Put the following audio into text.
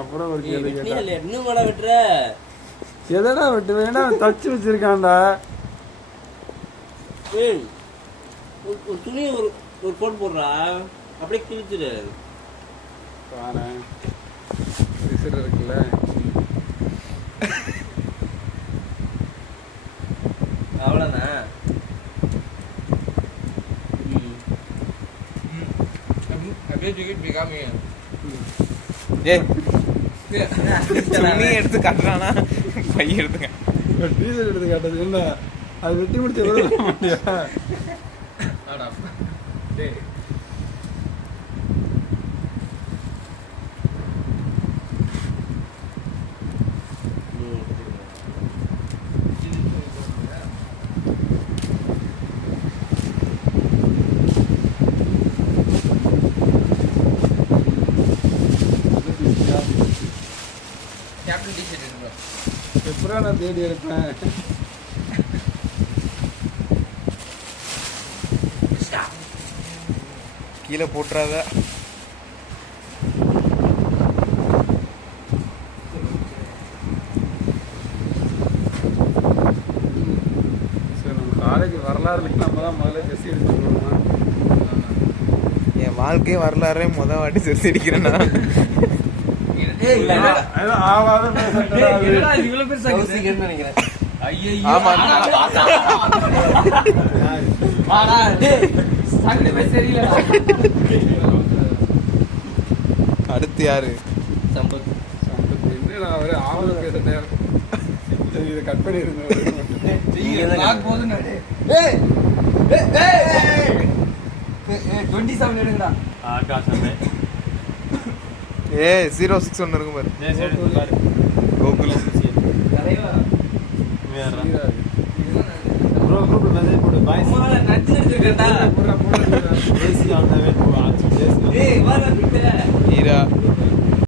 அப்புறம் ஒரு கேள்வி கேட்டா இன்னும் மழை வெட்டுற எதடா விட்டு வேணா தச்சு வச்சிருக்கான்டா. ஒரு துணி ஒரு கோட் போடுறா அப்படியே கிழிச்சிடு. பாரேன் விசிறு இருக்குல்ல. அவ்வளோதான். அப்படியே தூக்கிட்டு போய்க்காம துணி எடுத்து கட்டுறானா பைய எடுத்துங்க. டீசல் எடுத்து காட்டுறது என்ன அது வெட்டி முடிச்சு எவ்வளோ முடியா. கேப்டன் டிஷர்ட் எடுங்க. எப்படா நான் தேடி எடுப்பேன். கீழே போட்டுறாத. சரி நம்ம காலேஜ் வரலாறு நம்ம தான் முதல்ல ஜெஸ்ஸி எடுத்துக்கணுமா. என் வாழ்க்கையே வரலாறே வாட்டி செருசி அடிக்கிறேன்னா ஆவாத நினைக்கிறேன். ஆமா. அடுத்து யாரு? சம்பத். என்ன அவரு ஆவத பேச நேரம். சரி இதை கட் பண்ணி இருந்தேன். போதும். 27 எடுங்கடா. ஏ 06 ஒன்று இருக்கும் பாரு. கோகுல் ப்ரோ குரூப்ல மெசேஜ் போடு பாய்ஸ். நச்சு எடுத்துக்கிட்டா போடுறா ஏய் வா ஈரா